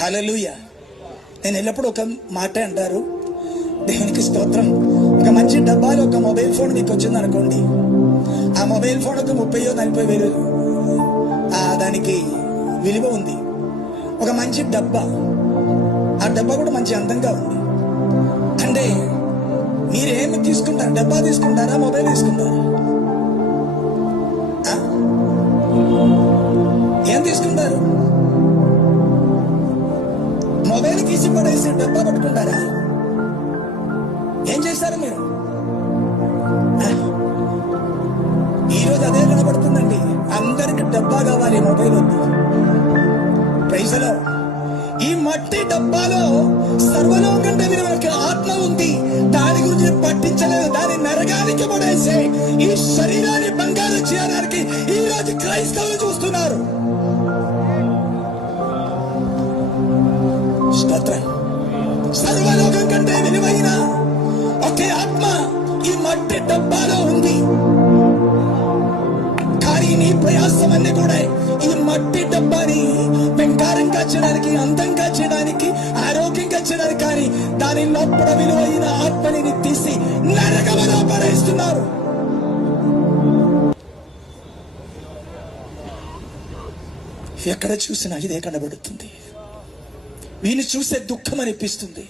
హల్లెలూయా. నేను ఎల్లప్పుడూ ఒక మాట అంటారు, దేవునికి స్తోత్రం. ఒక మంచి డబ్బాలో ఒక మొబైల్ ఫోన్ మీకు వచ్చింది అనుకోండి, ఆ మొబైల్ ఫోన్ ఒక 30,000-40,000 దానికి విలువ ఉంది. ఒక మంచి డబ్బా, ఆ డబ్బా కూడా మంచి అందంగా ఉంది. అంటే మీరేమి తీసుకుంటారు? డబ్బా తీసుకుంటారా, మొబైల్ తీసుకుంటారా? ఏం తీసుకుంటారు? మొబైల్ తీసి పడేసి డబ్బా పట్టుకుంటారా? ఏం చేస్తారు మీరు? ఈరోజు అదే కనబడుతుందండి. అందరికి డబ్బా కావాలి, మొబైల్ వద్దు. ప్రైజ్లో ఈ మట్టి డబ్బాలో సర్వలోకం విలువైన ఆత్మ ఉంది. దాని గురించి పట్టించలేదు, దాని నరగానికి పడేసే ఈ శరీరాన్ని బంగారు చేయడానికి ఈ రోజు క్రైస్తవులు చూస్తున్నారు. స్తోత్రం. సర్వలోకం కంటే విలువైన ఒకే ఆత్మ ఈ మట్టి డబ్బాలో ఉంది. కానీ నీ ప్రయాసం అన్ని కూడా ఈ మట్టి డబ్బాని వెంకారంగా చేయడానికి, అందంగా చేయడానికి, ఆరోగ్యంగా చేయడానికి, కానీ దాని లోపల విలువైన ఆత్మని తీసి నరకములో పడేస్తున్నారు. ఎక్కడ చూసినా ఇదే కనబడుతుంది. వీని చూసే దుఃఖం అనిపిస్తుంది.